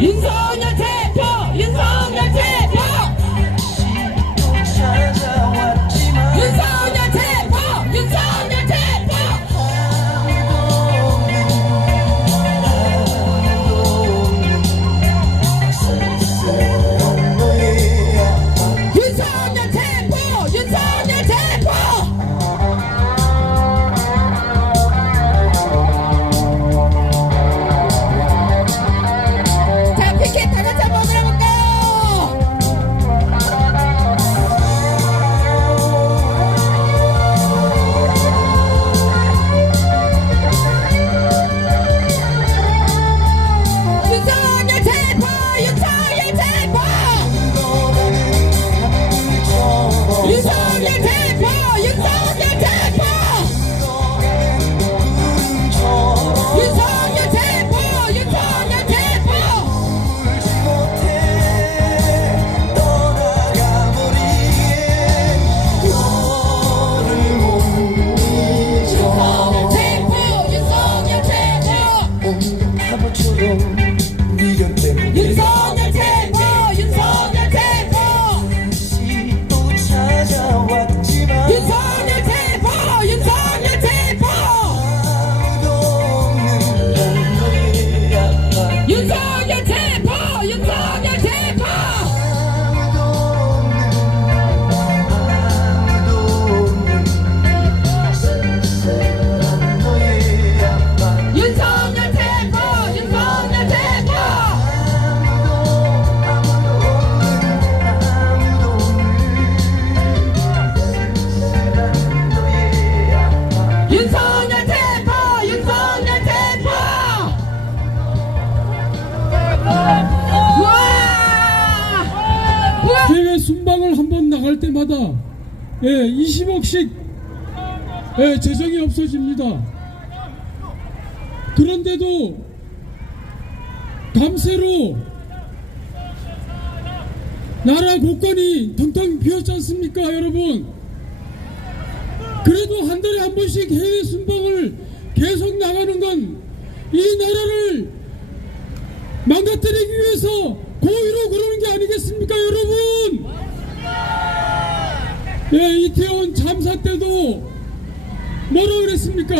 윤석열 대표! 윤석열 대표! 윤석열 대표! 윤석열 대표! 윤석열 대표! 윤석열 대표! 자, 피켓 다 같이 한번 들어볼까요? 윤석열 대표! 윤석열 대표! 윤석열 대표! 윤석열 대표! 윤석열 대표! 윤석열 대표! 윤석열 대표! 윤석열 대표! 윤석열 대표! 윤석열 대표! 윤석열 대표! 윤석열 대표! 윤석열 대표! 윤석열 대표! 윤석열 대표! 윤석열 대표! 윤석열 대표! 윤석열 대표! 우와! 해외 순방을 한번 나갈 때마다 20억씩 재정이 없어집니다. 그런데도 감세로 나라 곳간이 텅텅 비었지 않습니까, 여러분? 그래도 한 달에 한 번씩 해외 순방을 계속 나가는 건 이 나라를 망가뜨리기 위해서 고의로 그러는 게 아니겠습니까, 여러분? 이태원 참사 때도 뭐라 그랬습니까?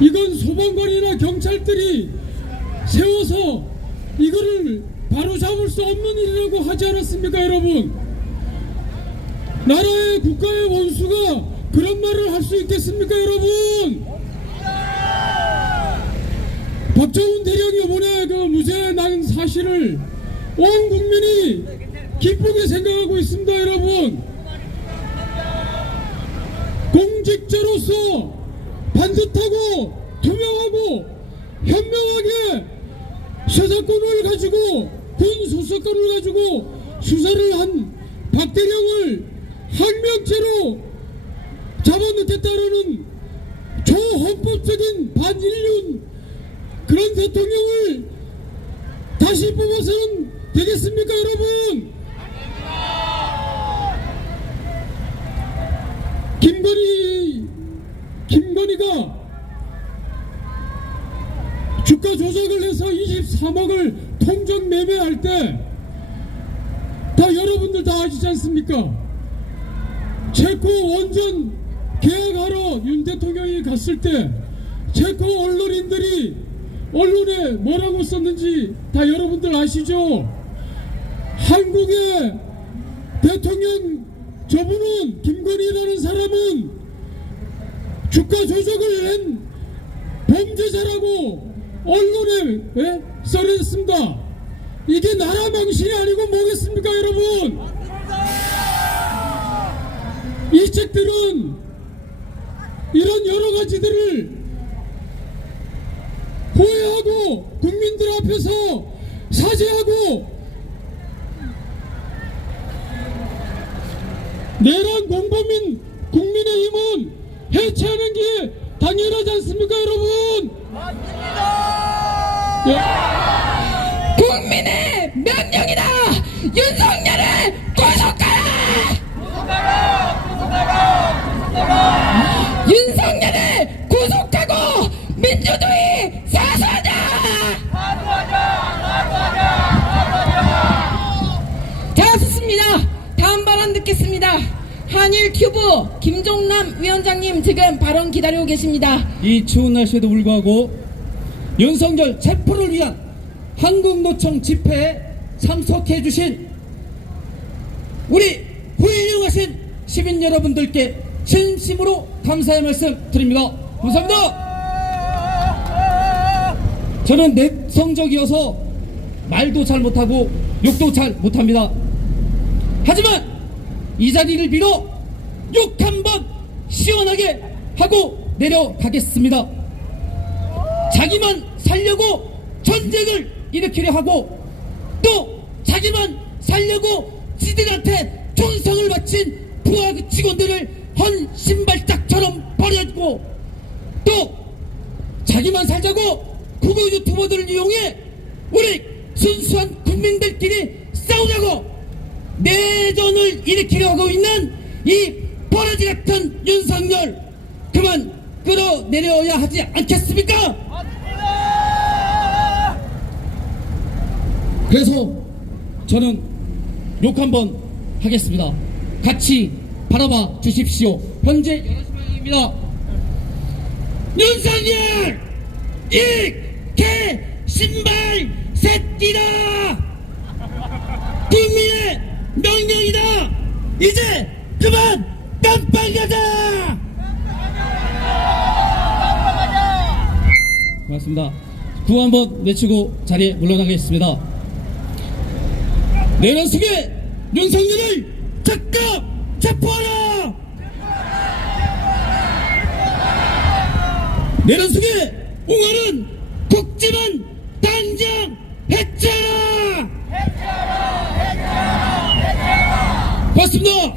이건 소방관이나 경찰들이 세워서 이거를 바로 잡을 수 없는 일이라고 하지 않았습니까, 여러분? 나라의 국가의 원수가 그런 말을 할 수 있겠습니까, 여러분? 박정훈 대령이 이번에 그 무죄 난 사실을 온 국민이 기쁘게 생각하고 있습니다, 여러분. 공직자로서 반듯하고 투명하고 현명하게 수사권을 가지고 군 수사권을 가지고 수사를 한 박대령을 항명죄로 잡아넣겠다라는 초헌법적인 반인륜 그런 대통령을 다시 뽑아서는 되겠습니까, 여러분? 김건희가 주가 조작을 해서 23억을 통정 매매할 때 다 여러분들 다 아시지 않습니까? 체코 원전 계약하러 윤 대통령이 갔을 때 체코 언론인들이 언론에 뭐라고 썼는지 다 여러분들 아시죠? 한국의 대통령 저분은 김건희라는 사람은 주가 조작을 한 범죄자라고 언론에 써냈습니다. 이게 나라 망신이 아니고 뭐겠습니까, 여러분? 이 책들은 이런 여러 가지들을 후회하고 국민들 앞에서 사죄하고 내란 공범인 국민의힘은 해체하는 게 당연하지 않습니까, 여러분? 맞습니다. 국민의 명령이다. 윤석열을 구속하라. 윤석열 민주주의 사수하자! 자, 좋습니다. 다음 발언 듣겠습니다. 한일 큐브 김종남 위원장님 지금 발언 기다리고 계십니다. 이 추운 날씨에도 불구하고 윤석열 체포를 위한 한국노총 집회에 참석해 주신 우리 훌륭하신 시민 여러분들께 진심으로 감사의 말씀 드립니다. 감사합니다. 저는 내성적이어서 말도 잘 못하고 욕도 잘 못합니다. 하지만 이 자리를 빌어 욕 한번 시원하게 하고 내려가겠습니다. 자기만 살려고 전쟁을 일으키려 하고 또 자기만 살려고 지들한테 충성을 바친 부하 직원들을 헌 신발짝처럼 버려주고 또 자기만 살자고 국어 유튜버들을 이용해 우리 순수한 국민들끼리 싸우자고 내전을 일으키려 하고 있는 이 버러지 같은 윤석열 그만 끌어내려야 하지 않겠습니까? 그래서 저는 욕 한번 하겠습니다. 같이 바라봐 주십시오. 현재 11시 방향입니다. 윤석열 이 개 신발 새끼다. 국민의 명령이다. 이제 그만 깜빡하자. 고맙습니다. 구호 한번 외치고 자리에 물러나겠습니다. 내란 속에 윤석열을 즉각 체포하라. 내란 속에 옹호는 국지만 당장 해체하라. 고맙습니다.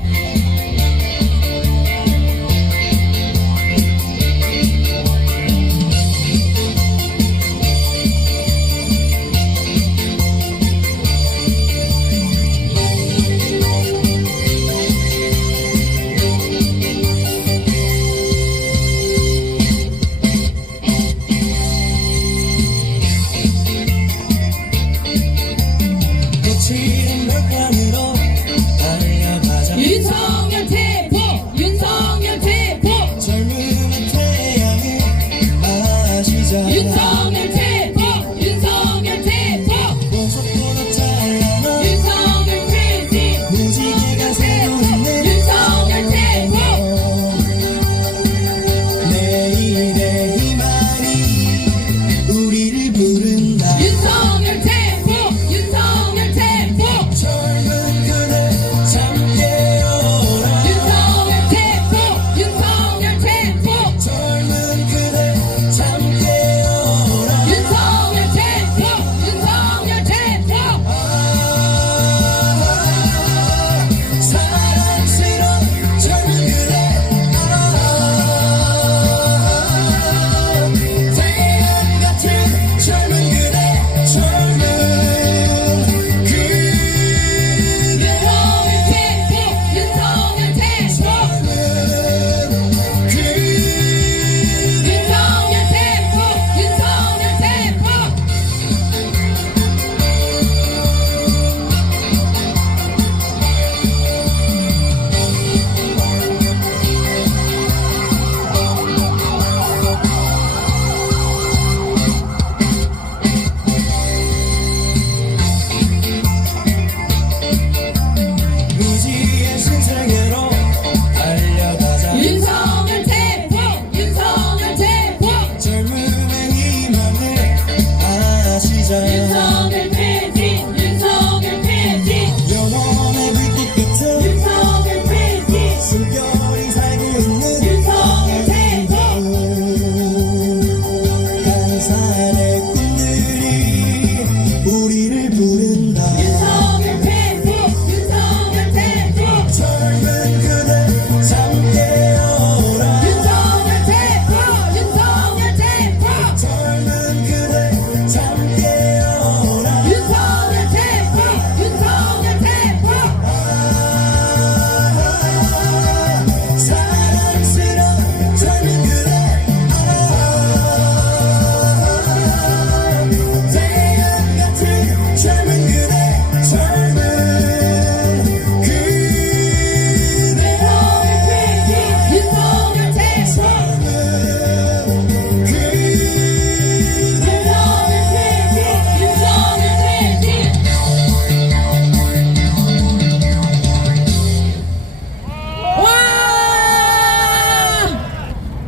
윤석열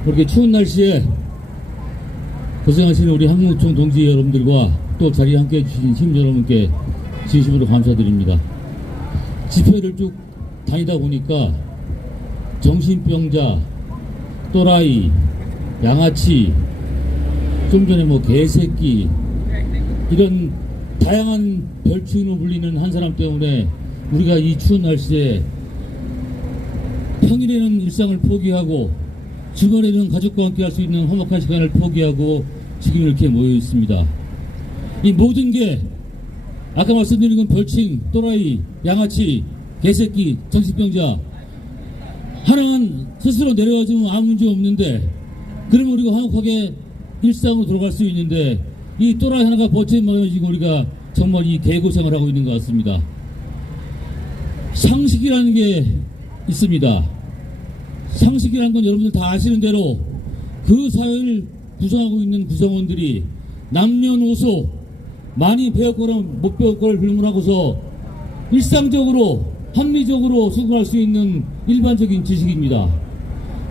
이렇게 추운 날씨에 고생하시는 우리 한국노총 동지 여러분들과 또 자리에 함께 해주신 시민 여러분께 진심으로 감사드립니다. 집회를 쭉 다니다 보니까 정신병자, 또라이, 양아치, 좀 전에 뭐 개새끼 이런 다양한 별칭으로 불리는 한 사람 때문에 우리가 이 추운 날씨에 평일에는 일상을 포기하고 주말에는 가족과 함께 할 수 있는 화목한 시간을 포기하고 지금 이렇게 모여 있습니다. 이 모든 게 아까 말씀드린 건 별칭, 또라이, 양아치, 개새끼, 정신병자 하나만 스스로 내려와주면 아무 문제 없는데 그러면 우리가 화목하게 일상으로 돌아갈 수 있는데 이 또라이 하나가 버티면 지금 우리가 정말 이 개고생을 하고 있는 것 같습니다. 상식이라는 게 있습니다. 상식이라는 건 여러분들 다 아시는 대로 그 사회를 구성하고 있는 구성원들이 남녀노소 많이 배웠거나 못 배웠거나 불문하고서 일상적으로 합리적으로 수긍할 수 있는 일반적인 지식입니다.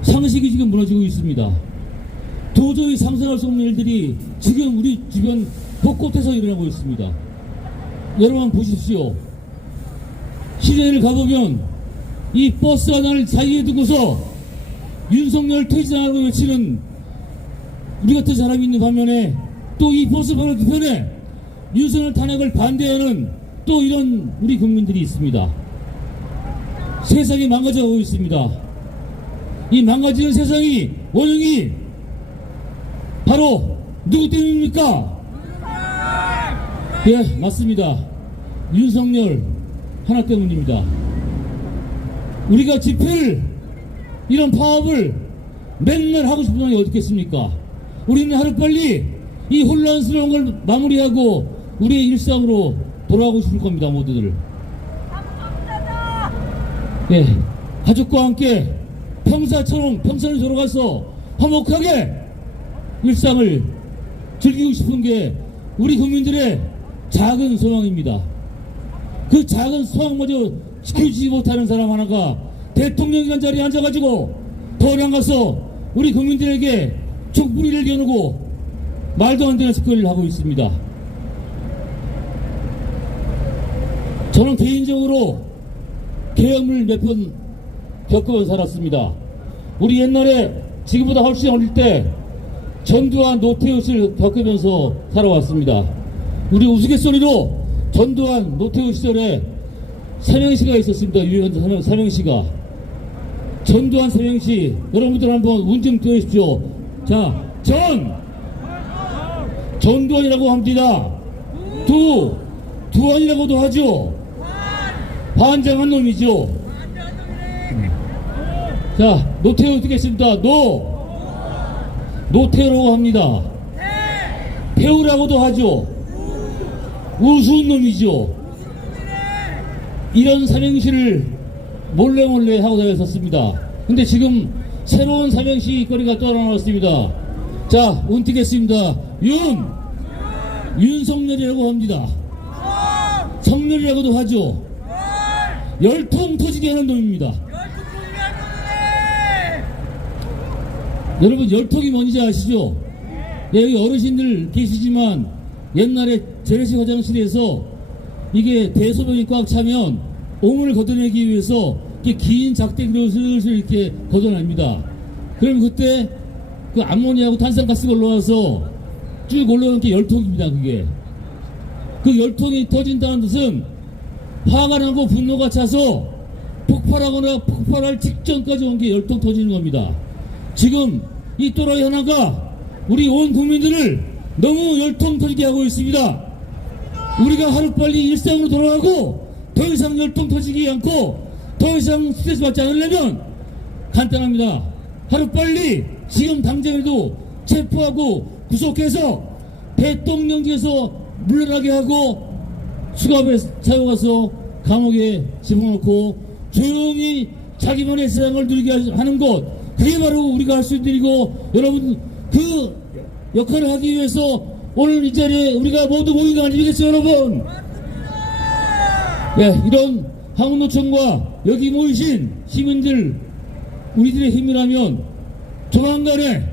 상식이 지금 무너지고 있습니다. 도저히 상상할 수 없는 일들이 지금 우리 주변 곳곳에서 일어나고 있습니다. 여러분 보십시오. 시내를 가보면 이 버스 하나를 사이에 두고서 윤석열 퇴진하라고 외치는 우리 같은 사람이 있는 반면에 또 이 버스 바로 뒤편에 윤석열 탄핵을 반대하는 또 이런 우리 국민들이 있습니다. 세상이 망가져가고 있습니다. 이 망가지는 세상이 원흉이 바로 누구 때문입니까? 예, 맞습니다. 윤석열 하나 때문입니다. 우리가 집회를 이런 파업을 맨날 하고 싶으면 어떻겠습니까? 우리는 하루빨리 이 혼란스러운 걸 마무리하고 우리의 일상으로 돌아가고 싶을 겁니다. 모두들. 예, 가족과 함께 평소로 돌아가서 화목하게 일상을 즐기고 싶은 게 우리 국민들의 작은 소망입니다. 그 작은 소망마저 지켜주지 못하는 사람 하나가 대통령이란 자리에 앉아가지고 더 나가서 우리 국민들에게 촛불이를 겨누고 말도 안 되는 짓거리를 하고 있습니다. 저는 개인적으로 계엄을 몇 번 겪어 살았습니다. 우리 옛날에 지금보다 훨씬 어릴 때 전두환 노태우 씨를 겪으면서 살아왔습니다. 우리 우스갯소리로 전두환 노태우 시절에 삼행시가 있었습니다. 유명한 삼행시가. 전두환 삼행시 여러분들 한번 운 좀 띄워주십시오. 자, 전두환이라고 합니다. 두환이라고도 하죠. 반장한 놈이죠. 자, 노태우 듣겠습니다. 노태우라고 합니다. 태우라고도 하죠. 우스운 놈이죠. 이런 삼행시를 몰래 하고 다녔었습니다. 근데 지금 새로운 삼행시 거리가 또 하나 나왔습니다. 자, 운 띄겠습니다. 윤석열이라고 합니다. 성열이라고도 하죠. 열통 터지게 하는 놈입니다. 여러분 열통이 뭔지 아시죠? 예, 여기 어르신들 계시지만 옛날에 재래식 화장실에서 이게 대소변이 꽉 차면 오물을 걷어내기 위해서 이렇게 긴 작대기로 슬슬 이렇게 걷어냅니다. 그럼 그때 그 암모니아하고 탄산가스가 올라와서 쭉 올라오는 게 열통입니다. 그게 그 열통이 터진다는 뜻은 화가 나고 분노가 차서 폭발하거나 폭발할 직전까지 온 게 열통 터지는 겁니다. 지금 이 또라이 하나가 우리 온 국민들을 너무 열통 터지게 하고 있습니다. 우리가 하루빨리 일상으로 돌아가고 더 이상 열통 터지지 않고 더 이상 스트레스 받지 않으려면 간단합니다. 하루빨리 지금 당장에도 체포하고 구속해서 대통령직에서 물러나게 하고 수갑에 차여가서 감옥에 집어넣고 조용히 자기만의 세상을 누리게 하는 것, 그게 바로 우리가 할 수 있는 일이고, 여러분 그 역할을 하기 위해서 오늘 이 자리에 우리가 모두 모인 거 아니겠어요, 여러분? 네, 이런 한국노총과 여기 모이신 시민들, 우리들의 힘이라면 조만간에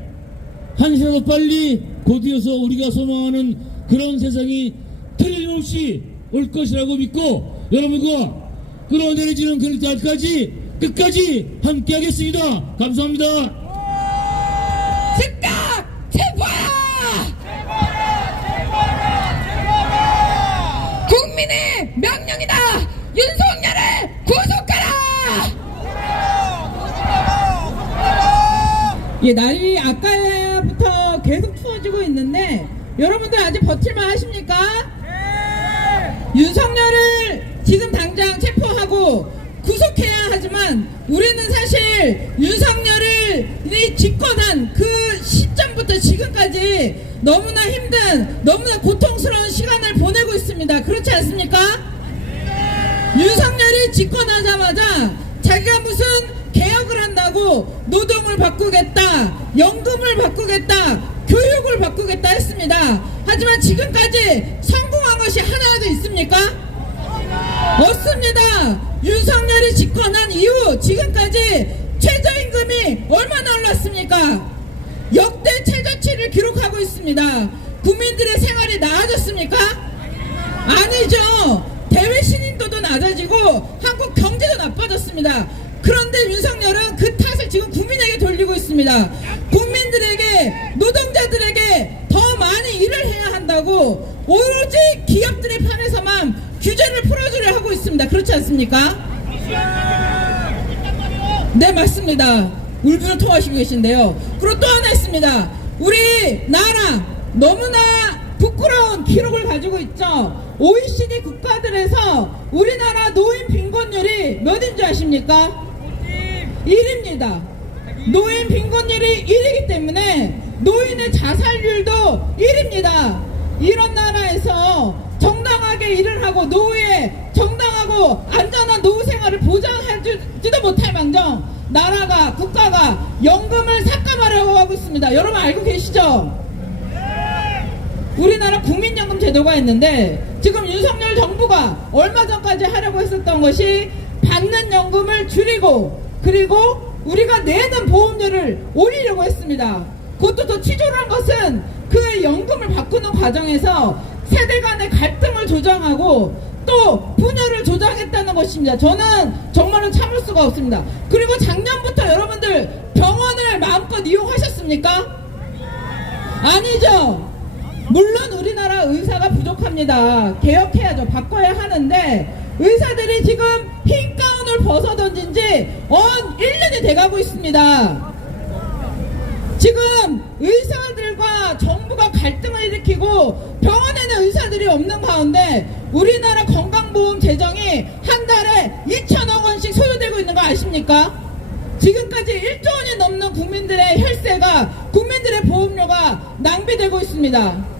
한시라도 빨리 곧이어서 우리가 소망하는 그런 세상이 틀림없이 올 것이라고 믿고 여러분과 끌어내리지는 그 날까지 끝까지 함께하겠습니다. 감사합니다. 즉각 체포하라! 국민의 명령이다! 윤석열을 구속하라! 예, 날이 아까부터 계속 추워지고 있는데 여러분들 아직 버틸만 하십니까? 윤석열을 지금 당장 체포하고 구속해야 하지만 우리는 사실 윤석열을 집권한 그 시점부터 지금까지 너무나 힘든, 너무나 고통스러운 시간을 보내고 있습니다. 그렇지 않습니까? 윤석열이 집권하자마자 자기가 무슨 개혁을 한다고 노동을 바꾸겠다, 연금을 바꾸겠다, 교육을 바꾸겠다 했습니다. 하지만 지금까지 성공한 것이 하나라도 있습니까? 없습니다. 윤석열이 집권한 이후 지금까지 최저임금이 얼마나 올랐습니까? 역대 최저치를 기록하고 있습니다. 국민들의 생활이 나아졌습니까? 아니죠. 대외 신인도도 낮아지고 한국 경제도 나빠졌습니다. 그런데 윤석열은 그 탓을 지금 국민에게 돌리고 있습니다. 국민들에게, 노동자들에게 더 많이 일을 해야 한다고 오로지 기업들의 편에서만 규제를 풀어주려 하고 있습니다. 그렇지 않습니까? 네, 맞습니다. 울분을 토하시고 계신데요. 그리고 또 하나 있습니다. 우리 나라 너무나 부끄러운 기록을 가지고 있죠. OECD 국가들에서 우리나라 노인 빈곤율이 몇인 줄 아십니까? 1입니다. 노인 빈곤율이 1이기 때문에 노인의 자살률도 1입니다. 이런 나라에서 정당하게 일을 하고 노후에 정당하고 안전한 노후 생활을 보장하지도 못할 망정 나라가, 국가가 연금을 삭감하려고 하고 있습니다. 여러분 알고 계시죠? 우리나라 국민연금 제도가 있는데 지금 윤석열 정부가 얼마 전까지 하려고 했었던 것이 받는 연금을 줄이고 그리고 우리가 내는 보험료를 올리려고 했습니다. 그것도 더 치졸한 것은 그 연금을 바꾸는 과정에서 세대 간의 갈등을 조장하고 또 분열을 조장했다는 것입니다. 저는 정말로 참을 수가 없습니다. 그리고 작년부터 여러분들 병원을 마음껏 이용하셨습니까? 아니죠. 물론 우리나라 의사가 부족합니다. 개혁해야죠. 바꿔야 하는데 의사들이 지금 흰 가운을 벗어던진 지 1년이 돼가고 있습니다. 지금 의사들과 정부가 갈등을 일으키고 병원에는 의사들이 없는 가운데 우리나라 건강보험 재정이 한 달에 2천억 원씩 소요되고 있는 거 아십니까? 지금까지 1조 원이 넘는 국민들의 혈세가, 국민들의 보험료가 낭비되고 있습니다.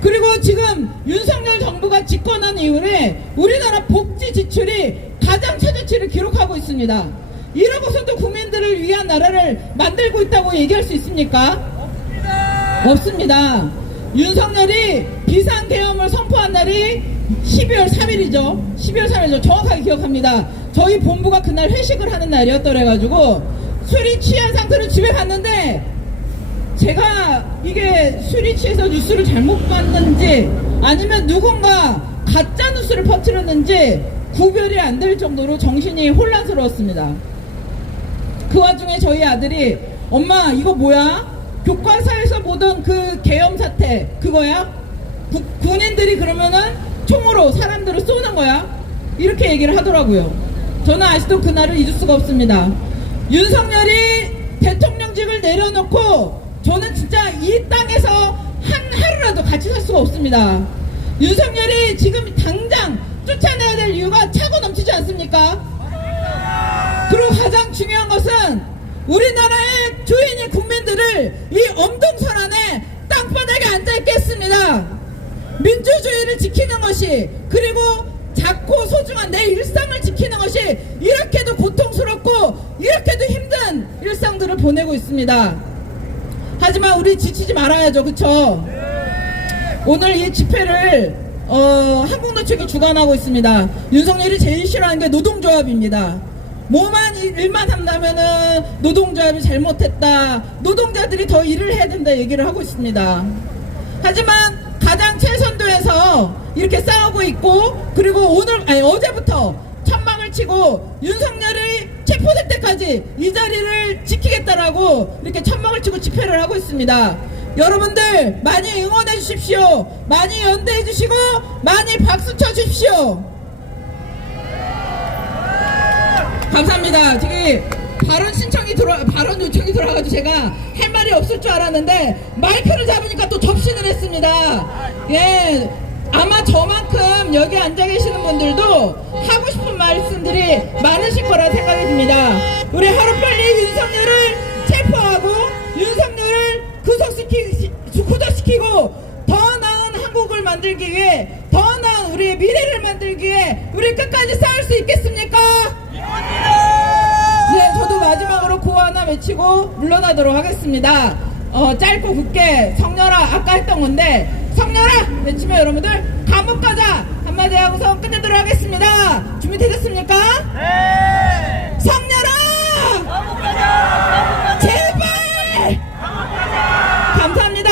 그리고 지금 윤석열 정부가 집권한 이후에 우리나라 복지 지출이 가장 최저치를 기록하고 있습니다. 이러고서도 국민들을 위한 나라를 만들고 있다고 얘기할 수 있습니까? 없습니다. 윤석열이 비상계엄을 선포한 날이 12월 3일이죠. 12월 3일이죠. 정확하게 기억합니다. 저희 본부가 그날 회식을 하는 날이었더래가지고 술이 취한 상태로 집에 갔는데 제가 이게 술이 취해서 뉴스를 잘못 봤는지 아니면 누군가 가짜 뉴스를 퍼뜨렸는지 구별이 안 될 정도로 정신이 혼란스러웠습니다. 그 와중에 저희 아들이 엄마 이거 뭐야? 교과서에서 보던 그 계엄 사태 그거야? 군인들이 그러면은 총으로 사람들을 쏘는 거야? 이렇게 얘기를 하더라고요. 저는 아직도 그날을 잊을 수가 없습니다. 윤석열이 대통령직을 내려놓고 저는 진짜 이 땅에서 한 하루라도 같이 살 수가 없습니다. 윤석열이 지금 당장 쫓아내야 될 이유가 차고 넘치지 않습니까? 그리고 가장 중요한 것은 우리나라의 주인인 국민들을 이 엄동설 안에 땅바닥에 앉아있겠습니다. 민주주의를 지키는 것이 그리고 작고 소중한 내 일상을 지키는 것이 이렇게도 고통스럽고 이렇게도 힘든 일상들을 보내고 있습니다. 하지만 우리 지치지 말아야죠. 그쵸? 오늘 이 집회를 한국노총이 주관하고 있습니다. 윤석열이 제일 싫어하는 게 노동조합입니다. 뭐만 일만 한다면은 노동조합이 잘못했다, 노동자들이 더 일을 해야 된다 얘기를 하고 있습니다. 하지만 가장 최선도에서 이렇게 싸우고 있고, 그리고 어제부터 천막을 치고 윤석열이 체포될 때까지 이 자리를 지키겠다라고 이렇게 천막을 치고 집회를 하고 있습니다. 여러분들 많이 응원해 주십시오. 많이 연대해 주시고 많이 박수 쳐 주십시오. 감사합니다. 저기 발언 요청이 들어와가지고 제가 할 말이 없을 줄 알았는데 마이크를 잡으니까 또 접신을 했습니다. 예, 아마 저만큼 여기 앉아 계시는 분들도 하고 싶은 말씀들이 많으실 거라 생각이 듭니다. 우리 하루빨리 윤석열을 체포하고 윤석열을 구속시키고 더 나은 한국을 만들기 위해, 더 나은 우리의 미래를 만들기 위해 우리 끝까지 싸울 수 있겠습니까? 네, 저도 마지막으로 구호 하나 외치고 물러나도록 하겠습니다. 짧고 굵게 성렬아, 아까 했던 건데 성렬아 외치면 여러분들 감옥 가자 한마디 하고서 끝내도록 하겠습니다. 준비되셨습니까? 네. 성렬아, 감옥 가자. 제발. 감옥 가자. 감사합니다.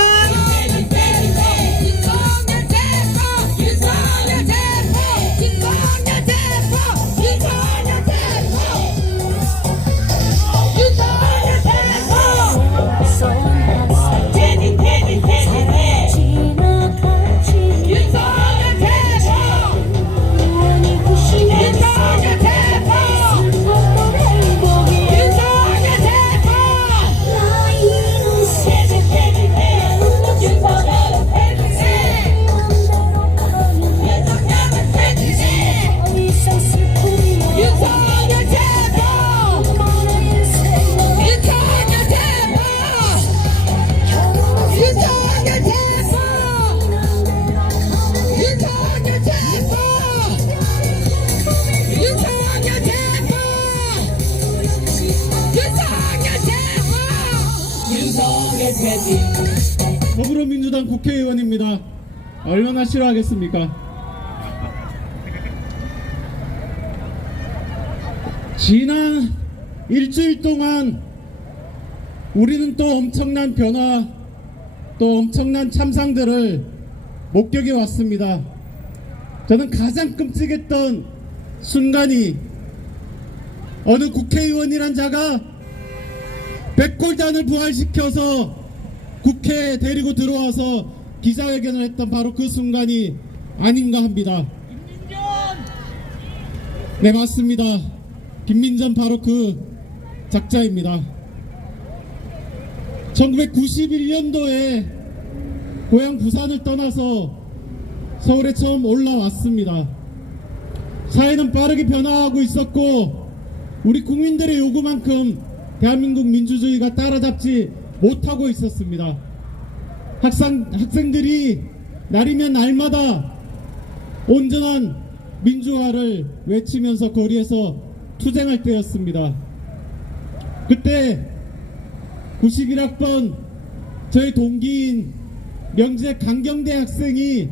더불어민주당 국회의원입니다. 얼마나 싫어하겠습니까? 지난 일주일 동안 우리는 또 엄청난 변화, 또 엄청난 참상들을 목격해 왔습니다. 저는 가장 끔찍했던 순간이 어느 국회의원이란 자가 백골단을 부활시켜서 국회에 데리고 들어와서 기자회견을 했던 바로 그 순간이 아닌가 합니다. 김민전! 네, 맞습니다. 김민전 바로 그 작자입니다. 1991년도에 고향 부산을 떠나서 서울에 처음 올라왔습니다. 사회는 빠르게 변화하고 있었고 우리 국민들의 요구만큼 대한민국 민주주의가 따라잡지 못하고 있었습니다. 학생들이 날이면 날마다 온전한 민주화를 외치면서 거리에서 투쟁할 때였습니다. 그때 91학번 저희 동기인 명지의 강경대 학생이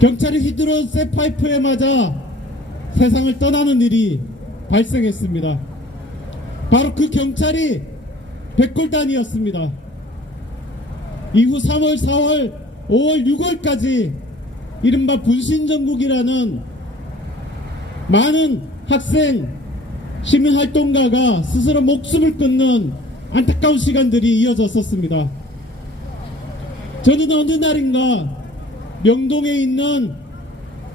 경찰이 휘두른 쇠파이프에 맞아 세상을 떠나는 일이 발생했습니다. 바로 그 경찰이 백골단이었습니다. 이후 3월, 4월, 5월, 6월까지 이른바 분신정국이라는 많은 학생, 시민활동가가 스스로 목숨을 끊는 안타까운 시간들이 이어졌었습니다. 저는 어느 날인가 명동에 있는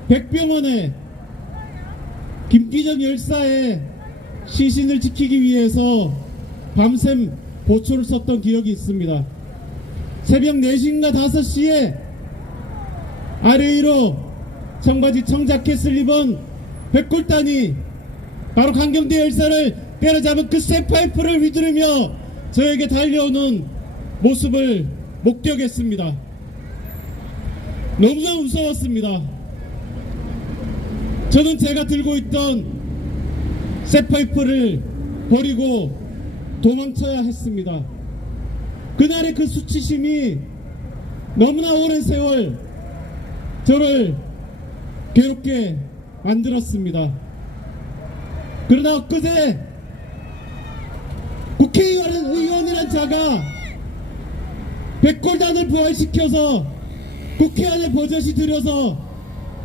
백병원에 김기정 열사의 시신을 지키기 위해서 밤샘 보초를 썼던 기억이 있습니다. 새벽 4시인가 5시에 아래 위로 청바지 청자켓을 입은 백골단이 바로 강경대 열사를 때려잡은 그 쇠파이프를 휘두르며 저에게 달려오는 모습을 목격했습니다. 너무나 무서웠습니다. 저는 제가 들고 있던 쇠파이프를 버리고 도망쳐야 했습니다. 그날의 그 수치심이 너무나 오랜 세월 저를 괴롭게 만들었습니다. 그러나 엊그제 국회의원이란 자가 백골단을 부활시켜서 국회 안에 버젓이 들여서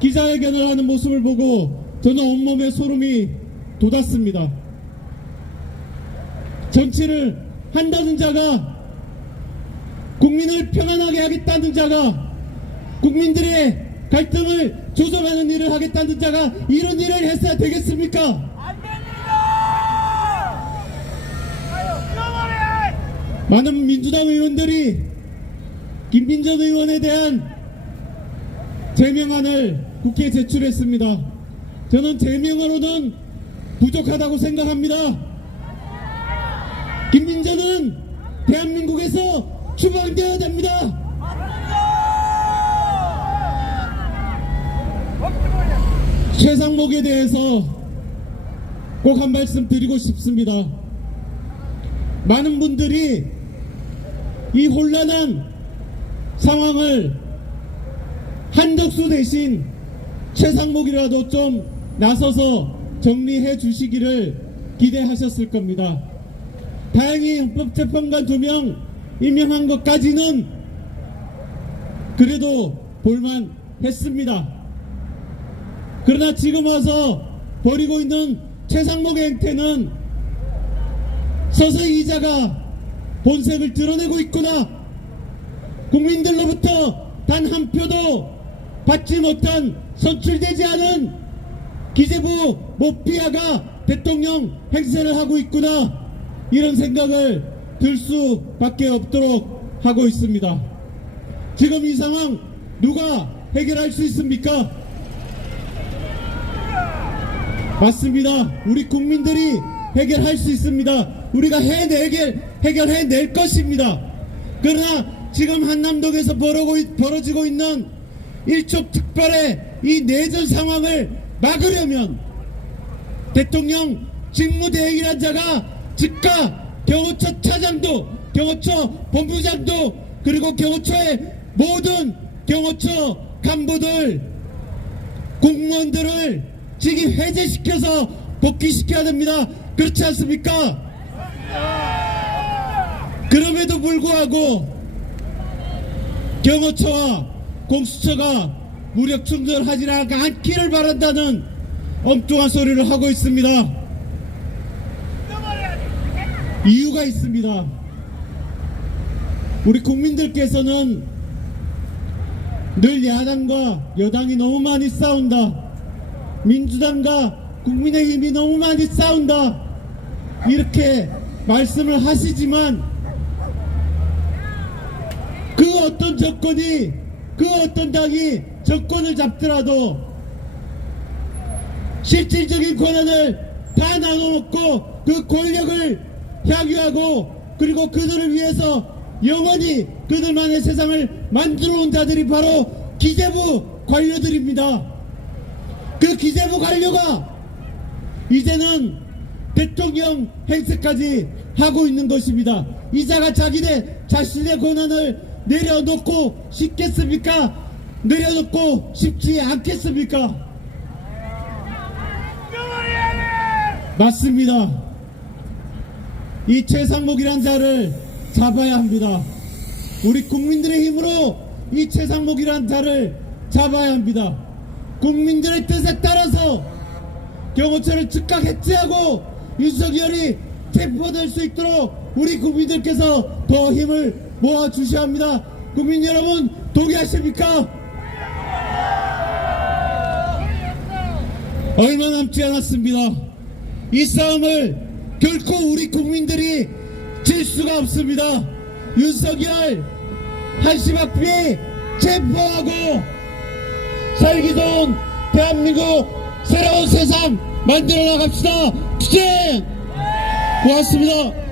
기자회견을 하는 모습을 보고 저는 온몸에 소름이 돋았습니다. 정치를 한다는 자가, 국민을 평안하게 하겠다는 자가, 국민들의 갈등을 조정하는 일을 하겠다는 자가 이런 일을 했어야 되겠습니까? 안 됩니다! 끊어버려! 많은 민주당 의원들이 김빈전 의원에 대한 제명안을 국회에 제출했습니다. 저는 제명으로는 부족하다고 생각합니다. 김빈전은 대한민국에서 추방되어야 됩니다. 최상목에 대해서 꼭 한 말씀 드리고 싶습니다. 많은 분들이 이 혼란한 상황을 한덕수 대신 최상목이라도 좀 나서서 정리해 주시기를 기대하셨을 겁니다. 다행히 헌법재판관 2명 임명한 것까지는 그래도 볼만했습니다. 그러나 지금 와서 벌이고 있는 최상목의 행태는 서서히 이자가 본색을 드러내고 있구나, 국민들로부터 단 한 표도 받지 못한 선출되지 않은 기재부 모피아가 대통령 행세를 하고 있구나, 이런 생각을 들 수밖에 없도록 하고 있습니다. 지금 이 상황 누가 해결할 수 있습니까? 맞습니다. 우리 국민들이 해결할 수 있습니다. 우리가 해결해낼 것입니다. 그러나 지금 한남동에서 벌어지고 있는 일촉즉발의 이 내전 상황을 막으려면 대통령 직무대행이란 자가 즉각 경호처 차장도, 경호처 본부장도, 그리고 경호처의 모든 경호처 간부들, 공무원들을 직위 해제시켜서 복귀시켜야 됩니다. 그렇지 않습니까? 그럼에도 불구하고 경호처와 공수처가 무력 충돌하지 않기를 바란다는 엉뚱한 소리를 하고 있습니다. 이유가 있습니다. 우리 국민들께서는 늘 야당과 여당이 너무 많이 싸운다, 민주당과 국민의힘이 너무 많이 싸운다, 이렇게 말씀을 하시지만 그 어떤 정권이, 그 어떤 당이 정권을 잡더라도 실질적인 권한을 다 나눠먹고 그 권력을 향유하고, 그리고 그들을 위해서 영원히 그들만의 세상을 만들어 온 자들이 바로 기재부 관료들입니다. 그 기재부 관료가 이제는 대통령 행세까지 하고 있는 것입니다. 이자가 자신의 권한을 내려놓고 싶겠습니까? 내려놓고 싶지 않겠습니까? 맞습니다. 이 최상목이란 자를 잡아야 합니다. 우리 국민들의 힘으로 이 최상목이란 자를 잡아야 합니다. 국민들의 뜻에 따라서 경호처를 즉각 해체하고 윤석열이 체포될 수 있도록 우리 국민들께서 더 힘을 모아주셔야 합니다. 국민 여러분, 동의하십니까? 얼마 남지 않았습니다. 이 싸움을 결코 우리 국민들이 질 수가 없습니다. 윤석열 한시박비 체포하고 살기 좋은 대한민국 새로운 세상 만들어 나갑시다. 투쟁! 고맙습니다.